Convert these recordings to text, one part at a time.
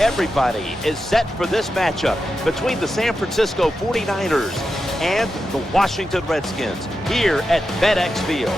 Everybody is set for this matchup between the San Francisco 49ers and the Washington Redskins here at FedEx Field.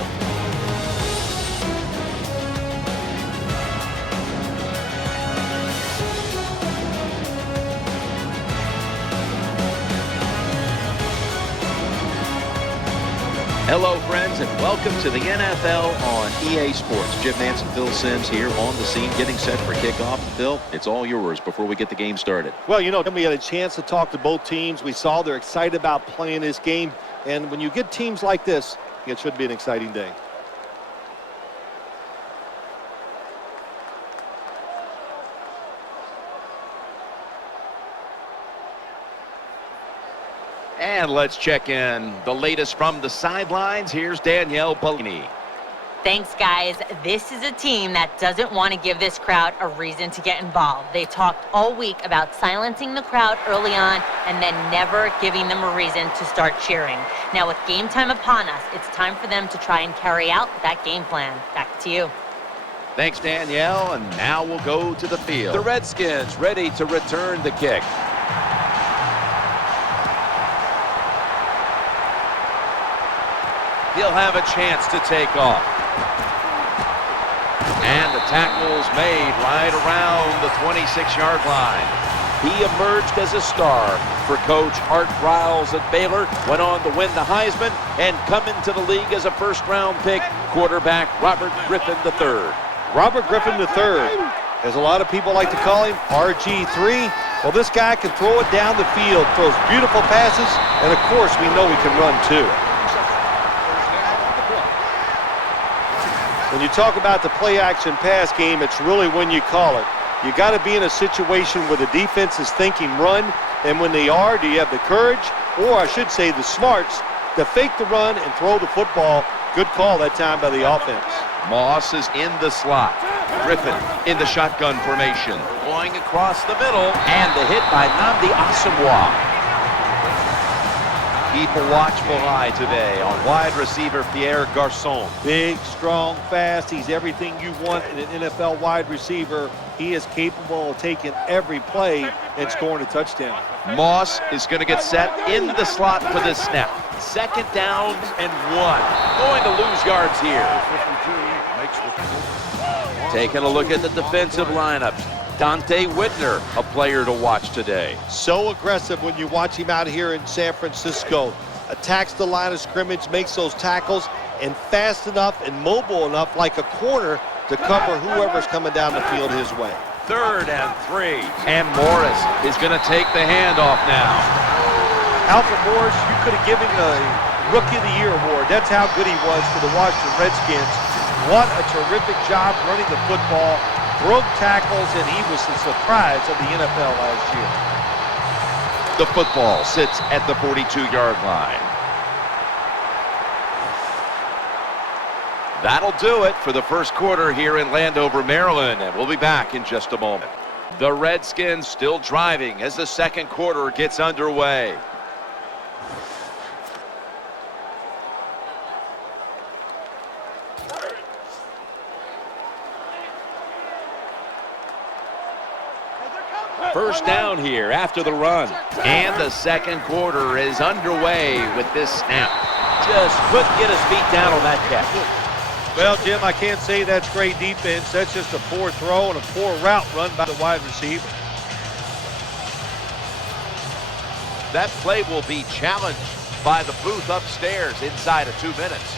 Hello, friends, and welcome to the NFL on EA Sports. Jim Nance and Phil Simms here on the scene, getting set for kickoff. Phil, it's all yours before we get the game started. Well, you know, we had a chance to talk to both teams. We saw they're excited about playing this game. And when you get teams like this, it should be an exciting day. And let's check in the latest from the sidelines. Here's Danielle Bellini. Thanks, guys. This is a team that doesn't want to give this crowd a reason to get involved. They talked all week about silencing the crowd early on and then never giving them a reason to start cheering. Now, with game time upon us, it's time for them to try and carry out that game plan. Back to you. Thanks, Danielle. And now we'll go to the field. The Redskins ready to return the kick. He'll have a chance to take off. And the tackle's made right around the 26-yard line. He emerged as a star for Coach Art Briles at Baylor, went on to win the Heisman, and come into the league as a first-round pick, quarterback Robert Griffin III. Robert Griffin III, as a lot of people like to call him, RG3. Well, this guy can throw it down the field, throws beautiful passes, and of course we know he can run too. When you talk about the play-action pass game, it's really when you call it. You got to be in a situation where the defense is thinking run, and when they are, do you have the courage, or I should say the smarts, to fake the run and throw the football? Good call that time by the offense. Moss is in the slot. Griffin in the shotgun formation. Going across the middle, and the hit by Nnamdi Asomugha. Keep a watchful eye today on wide receiver Pierre Garçon. Big, strong, fast. He's everything you want in an NFL wide receiver. He is capable of taking every play and scoring a touchdown. Moss is going to get set in the slot for this snap. Second down and 1. Going to lose yards here. Taking a look at the defensive lineups. Dante Whitner, a player to watch today. So aggressive when you watch him out here in San Francisco. Attacks the line of scrimmage, makes those tackles, and fast enough and mobile enough like a corner to cover whoever's coming down the field his way. 3rd and 3. And Morris is going to take the handoff now. Alfred Morris, you could have given a Rookie of the Year award. That's how good he was for the Washington Redskins. What a terrific job running the football. Broke tackles, and he was the surprise of the NFL last year. The football sits at the 42-yard line. That'll do it for the first quarter here in Landover, Maryland, and we'll be back in just a moment. The Redskins still driving as the second quarter gets underway. First down here after the run. And the second quarter is underway with this snap. Just couldn't get his feet down on that catch. Well, Jim, I can't say that's great defense. That's just a poor throw and a poor route run by the wide receiver. That play will be challenged by the booth upstairs inside of 2 minutes.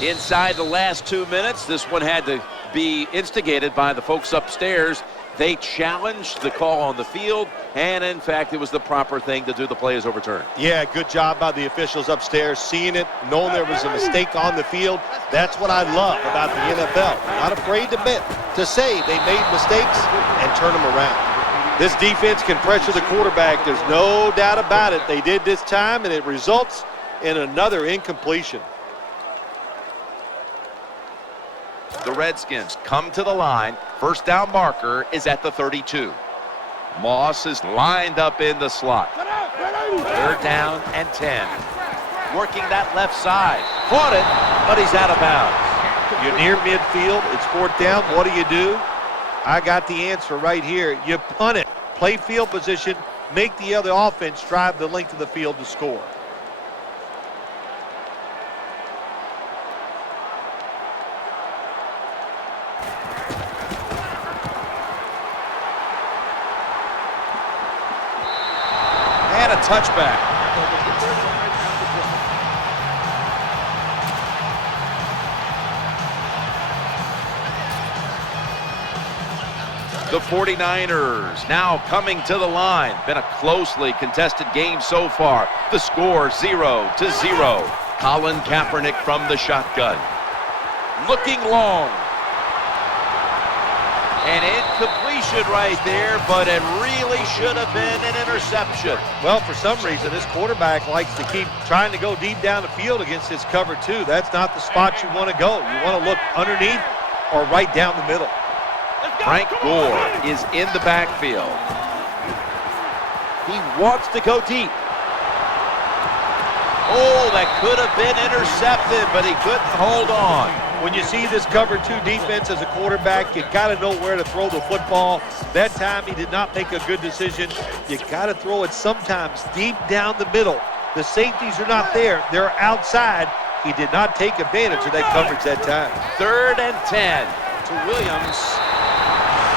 Inside the last 2 minutes, this one had to be instigated by the folks upstairs. They challenged the call on the field, and in fact, it was the proper thing to do. The play is overturned. Yeah, good job by the officials upstairs, seeing it, knowing there was a mistake on the field. That's what I love about the NFL. Not afraid to admit, to say they made mistakes and turn them around. This defense can pressure the quarterback. There's no doubt about it. They did this time, and it results in another incompletion. The Redskins come to the line. First down marker is at the 32. Moss is lined up in the slot. 3rd down and 10. Working that left side. Caught it, but he's out of bounds. You're near midfield. It's 4th down. What do? I got the answer right here. You punt it. Play field position. Make the other offense drive the length of the field to score. And a touchback. The 49ers now coming to the line. Been a closely contested game so far. The score 0-0. Colin Kaepernick from the shotgun. Looking long. An incompletion right there, but it really should have been an interception. Well, for some reason, this quarterback likes to keep trying to go deep down the field against his cover two. That's not the spot you want to go. You want to look underneath or right down the middle. Frank Gore is in the backfield. He wants to go deep. Oh, that could have been intercepted, but he couldn't hold on. When you see this cover two defense as a quarterback, you got to know where to throw the football. That time he did not make a good decision. You got to throw it sometimes deep down the middle. The safeties are not there. They're outside. He did not take advantage of that coverage that time. 3rd and 10 to Williams.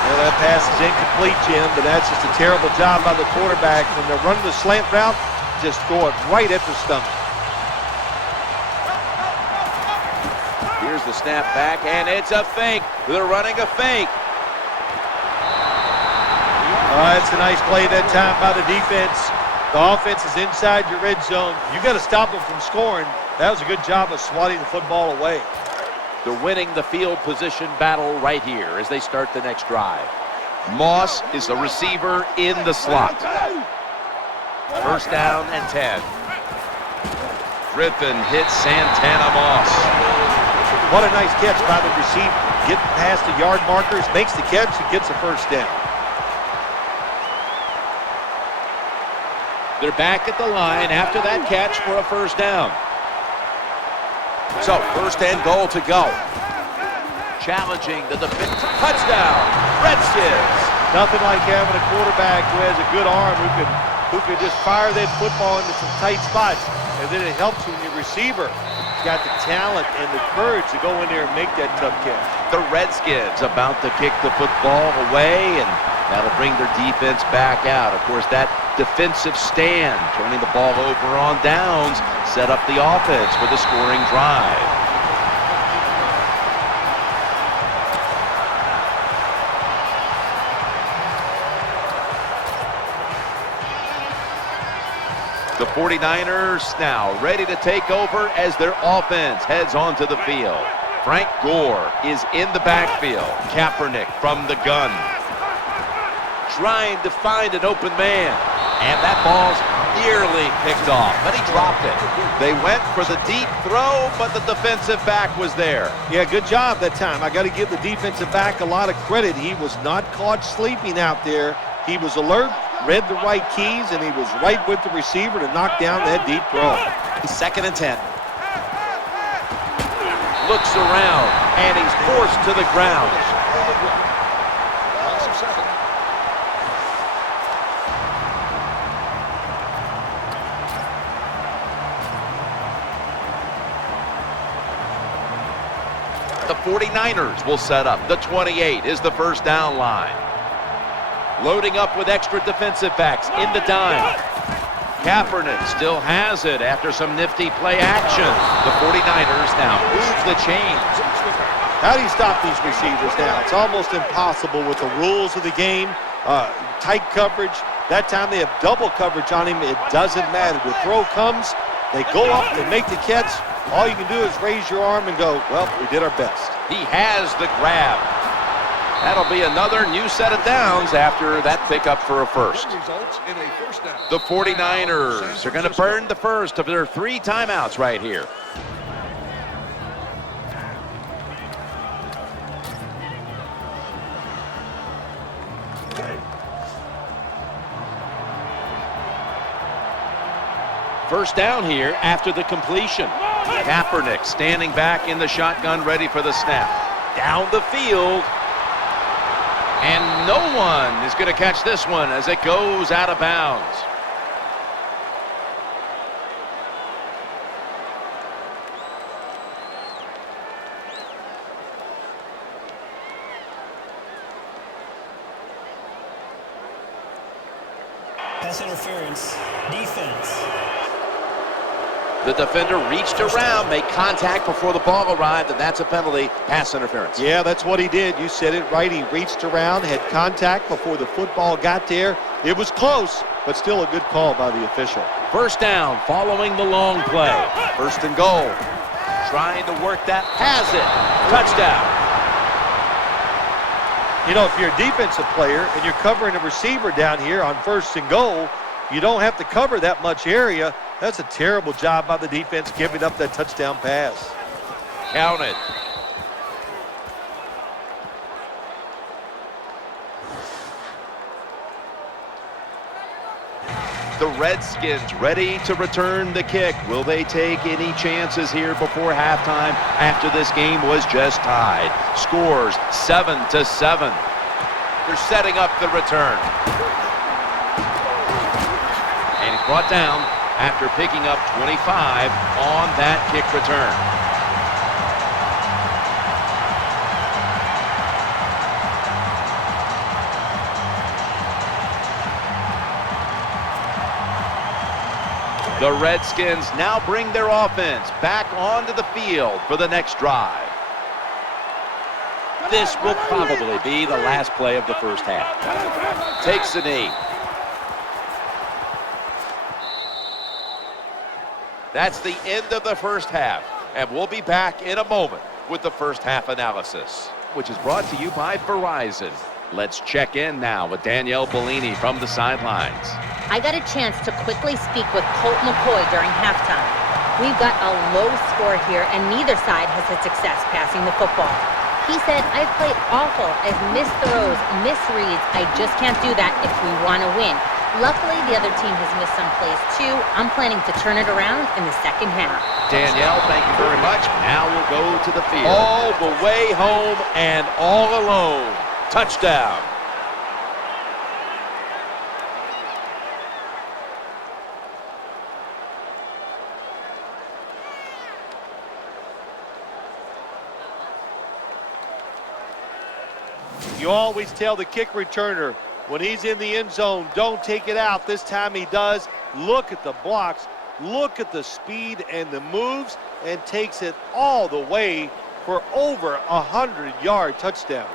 Well, that pass is incomplete, Jim, but that's just a terrible job by the quarterback. When they're running the slant route, just throw it right at the stomach. Here's the snap back, and it's a fake. They're running a fake. That's a nice play that time by the defense. The offense is inside your red zone. You got to stop them from scoring. That was a good job of swatting the football away. They're winning the field position battle right here as they start the next drive. Moss is the receiver in the slot. 1st down and 10. Griffin hits Santana Moss. What a nice catch by the receiver. Getting past the yard markers, makes the catch, and gets a 1st down. They're back at the line after that catch for a 1st down. So, 1st and goal to go. Challenging the defense. Touchdown, Redskins. Nothing like having a quarterback who has a good arm who can just fire that football into some tight spots. And then it helps when your receiver has got the talent and the courage to go in there and make that tough catch. The Redskins about to kick the football away, and that'll bring their defense back out. Of course, that defensive stand, turning the ball over on downs, set up the offense for the scoring drive. The 49ers now ready to take over as their offense heads onto the field. Frank Gore is in the backfield. Kaepernick from the gun. Trying to find an open man. And that ball's nearly picked off, but he dropped it. They went for the deep throw, but the defensive back was there. Yeah, good job that time. I got to give the defensive back a lot of credit. He was not caught sleeping out there. He was alert, read the right keys, and he was right with the receiver to knock down that deep throw. 2nd and 10. Looks around, and he's forced to the ground. The 49ers will set up. The 28 is the 1st down line. Loading up with extra defensive backs in the dime. Kaepernick still has it after some nifty play action. The 49ers now move the chains. How do you stop these receivers now? It's almost impossible with the rules of the game. Tight coverage. That time they have double coverage on him. It doesn't matter. The throw comes, they go up, they make the catch. All you can do is raise your arm and go, well, we did our best. He has the grab. That'll be another new set of downs after that pickup for a 1st. The 49ers are going to burn the first of their 3 timeouts right here. First down here after the completion. Kaepernick standing back in the shotgun, ready for the snap. Down the field. No one is going to catch this one as it goes out of bounds. Pass interference, defense. The defender reached around, made contact before the ball arrived, and that's a penalty, pass interference. Yeah, that's what he did. You said it right. He reached around, had contact before the football got there. It was close, but still a good call by the official. First down following the long play. First and goal. Trying to work that, has it. Touchdown. You know, if you're a defensive player and you're covering a receiver down here on first and goal, you don't have to cover that much area. That's a terrible job by the defense giving up that touchdown pass. Counted. The Redskins ready to return the kick. Will they take any chances here before halftime after this game was just tied? Scores 7-7. They're setting up the return. And he's brought down after picking up 25 on that kick return. The Redskins now bring their offense back onto the field for the next drive. This will probably be the last play of the first half. Takes the knee. That's the end of the first half, and we'll be back in a moment with the first half analysis, which is brought to you by Verizon. Let's check in now with Danielle Bellini from the sidelines. I got a chance to quickly speak with Colt McCoy during halftime. We've got a low score here, and neither side has had success passing the football. He said, I've played awful. I've missed throws, misreads. I just can't do that if we want to win. Luckily, the other team has missed some plays too. I'm planning to turn it around in the second half. Danielle, thank you very much. Now we'll go to the field. All the way home and all alone. Touchdown. You always tell the kick returner when he's in the end zone, don't take it out. This time he does. Look at the blocks. Look at the speed and the moves, and takes it all the way for over a 100-yard touchdown.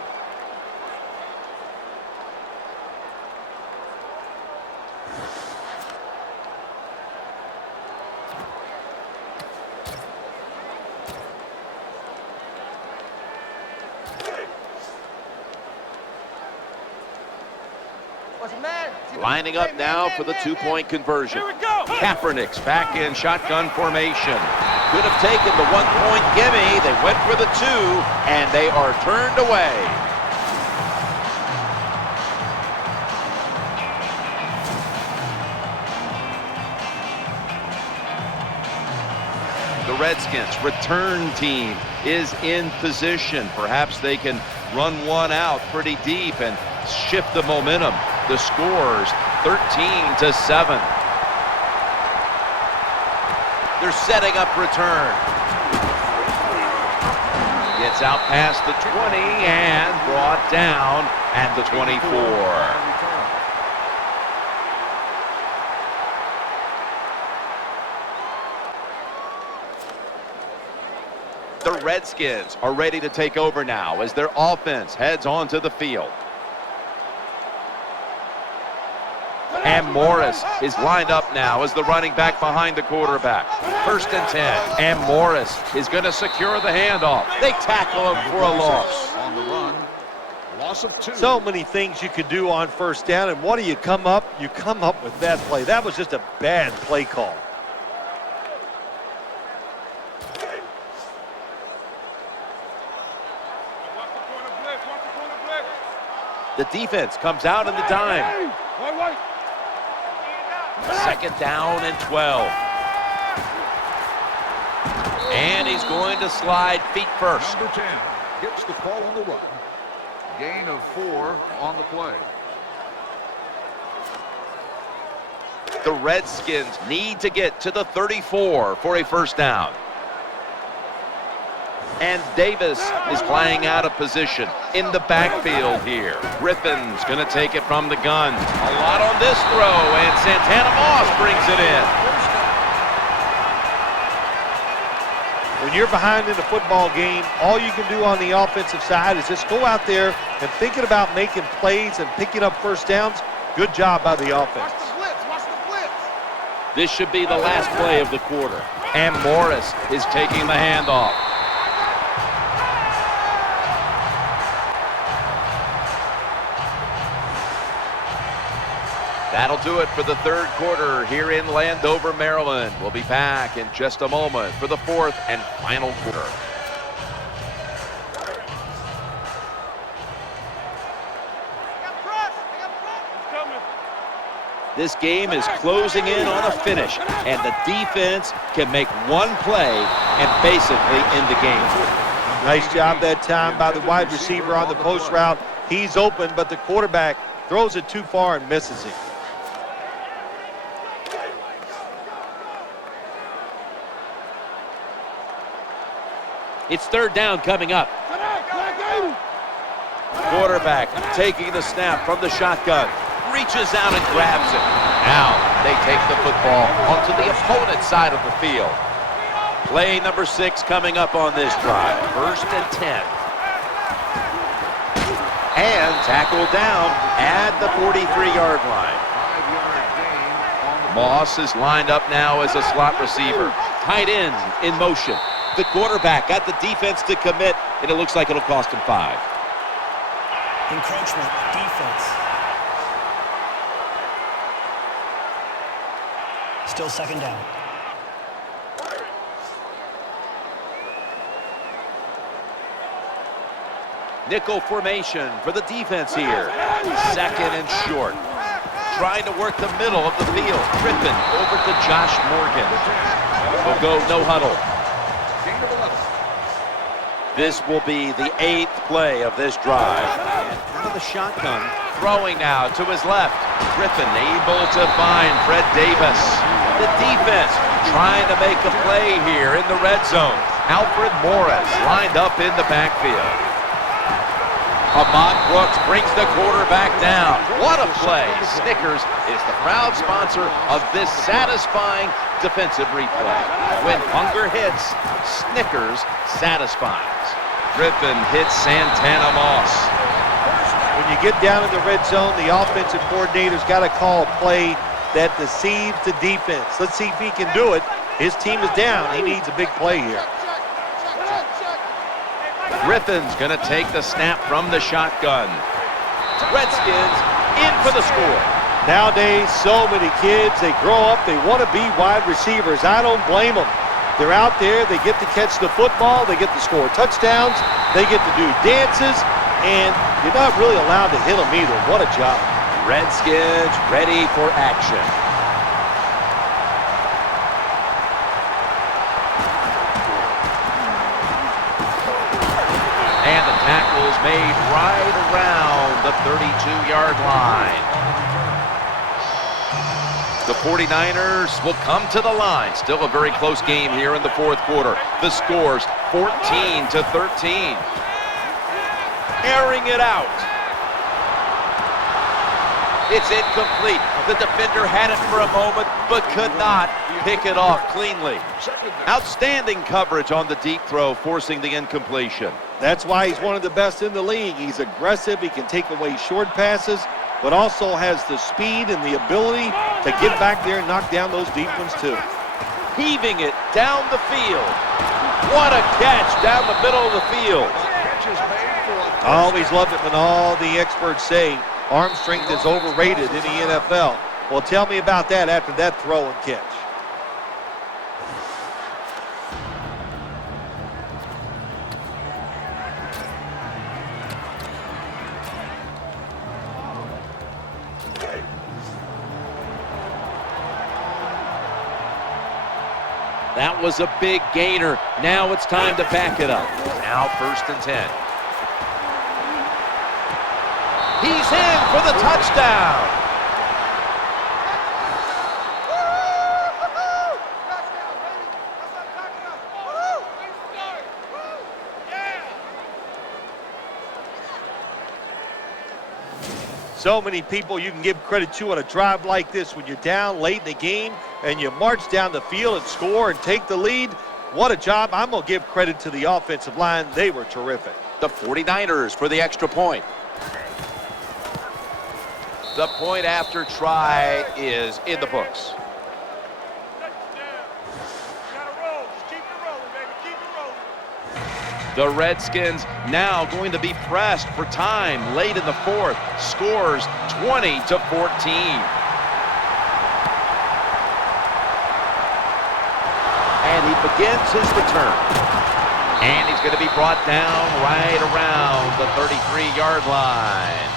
Lining up now for the two-point conversion. Kaepernick's back in shotgun formation. Could have taken the one-point gimme. They went for the two, and they are turned away. The Redskins return team is in position. Perhaps they can run one out pretty deep and shift the momentum. The scores 13-7. They're setting up return. Gets out past the 20 and brought down at the 24. The Redskins are ready to take over now as their offense heads onto the field. And Morris is lined up now as the running back behind the quarterback. First and 10. And Morris is going to secure the handoff. They tackle him for a loss. On the run, loss of 2. So many things you could do on first down, and what do you come up? You come up with that play. That was just a bad play call. The defense comes out in the dime. Second down and 12. And he's going to slide feet first. Number 10 gets the call on the run. Gain of 4 on the play. The Redskins need to get to the 34 for a first down. And Davis is playing out of position in the backfield here. Griffin's going to take it from the gun. A lot on this throw, and Santana Moss brings it in. When you're behind in the football game, all you can do on the offensive side is just go out there and thinking about making plays and picking up first downs. Good job by the offense. This should be the last play of the quarter. And Morris is taking the handoff. That'll do it for the third quarter here in Landover, Maryland. We'll be back in just a moment for the fourth and final quarter. This game is closing in on a finish, and the defense can make one play and basically end the game. Nice job that time by the wide receiver on the post route. He's open, but the quarterback throws it too far and misses it. It's third down coming up. Quarterback taking the snap from the shotgun. Reaches out and grabs it. Now they take the football onto the opponent's side of the field. Play number 6 coming up on this drive. First and 10. And tackled down at the 43-yard line. 5-yard gain on the Moss is lined up now as a slot receiver. Tight end in motion. The quarterback got the defense to commit, and it looks like it'll cost him 5. Encroachment, defense. Still second down. Nickel formation for the defense here. Second and short. Trying to work the middle of the field. Griffin over to Josh Morgan. We'll go no huddle. gain of 11. This will be the 8th play of this drive. And out of the shotgun, throwing now to his left. Griffin able to find Fred Davis. The defense trying to make a play here in the red zone. Alfred Morris lined up in the backfield. Ahmad Brooks brings the quarterback down. What a play. Snickers is the proud sponsor of this satisfying defensive replay. When hunger hits, Snickers satisfies. Griffin hits Santana Moss. When you get down in the red zone, the offensive coordinator's got to call a play that deceives the defense. Let's see if he can do it. His team is down. He needs a big play here. Griffin's going to take the snap from the shotgun. Redskins in for the score. Nowadays, so many kids, they grow up, they want to be wide receivers. I don't blame them. They're out there, they get to catch the football, they get to score touchdowns, they get to do dances, and you're not really allowed to hit them either. What a job. Redskins ready for action. And the tackle is made right around the 32-yard line. The 49ers will come to the line. Still a very close game here in the fourth quarter. The score's 14-13. Airing it out. It's incomplete. The defender had it for a moment, but could not pick it off cleanly. Outstanding coverage on the deep throw, forcing the incompletion. That's why he's one of the best in the league. He's aggressive, he can take away short passes, but also has the speed and the ability to get back there and knock down those deep ones too. Heaving it down the field. What a catch down the middle of the field. I always love it when all the experts say arm strength is overrated in the NFL. Well, tell me about that after that throw and catch. That was a big gainer. Now it's time to back it up. Now 1st and 10. It's in for the touchdown. So many people you can give credit to on a drive like this when you're down late in the game and you march down the field and score and take the lead. What a job. I'm going to give credit to the offensive line. They were terrific. The 49ers for the extra point. The point after try is in the books. The Redskins now going to be pressed for time late in the fourth. Scores 20-14. And he begins his return. And he's going to be brought down right around the 33-yard line.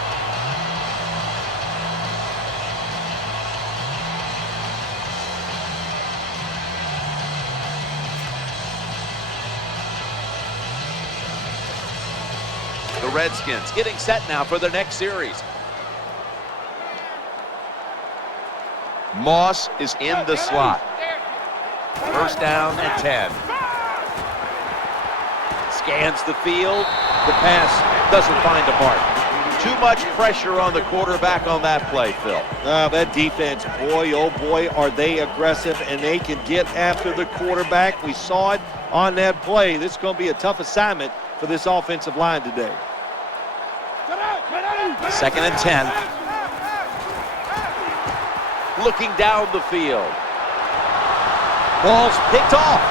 The Redskins getting set now for their next series. Moss is in the slot. First down and 10. Scans the field. The pass doesn't find a mark. Too much pressure on the quarterback on that play, Phil. That defense, boy, oh boy, are they aggressive, and they can get after the quarterback. We saw it on that play. This is going to be a tough assignment for this offensive line today. Second and 10. Looking down the field. Ball's picked off.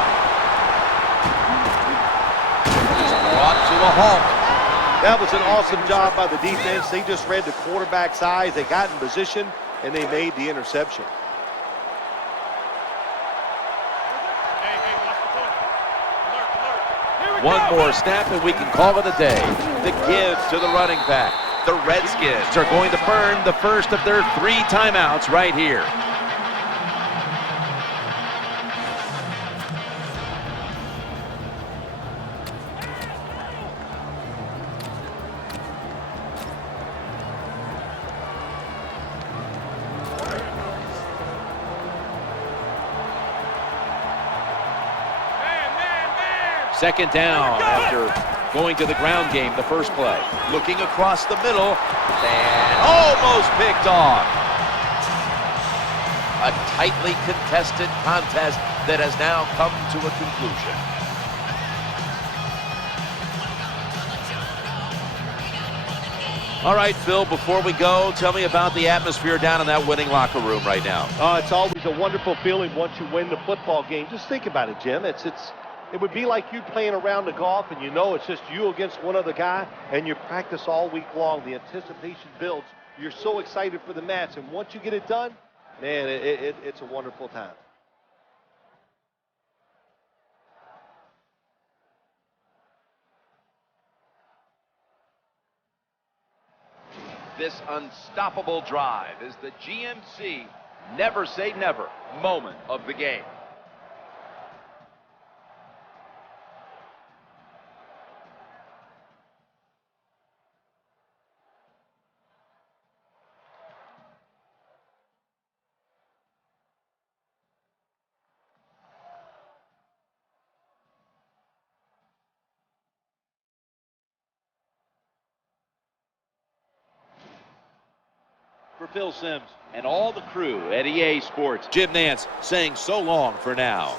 He's brought to a halt. That was an awesome job by the defense. They just read the quarterback's eyes. They got in position, and they made the interception. One more snap, and we can call it a day. The give to the running back. The Redskins are going to burn the first of their 3 timeouts right here. Second down after going to the ground game the first play. Looking across the middle and almost picked off. A tightly contested contest that has now come to a conclusion. All right, Phil, before we go, tell me about the atmosphere down in that winning locker room right now. It's always a wonderful feeling once you win the football game. Just think about it, Jim. It would be like you playing around the golf, and you know it's just you against one other guy, and you practice all week long. The anticipation builds. You're so excited for the match, and once you get it done, man, it's a wonderful time. This unstoppable drive is the GMC never say never moment of the game. For Phil Simms and all the crew at EA Sports, Jim Nantz saying so long for now.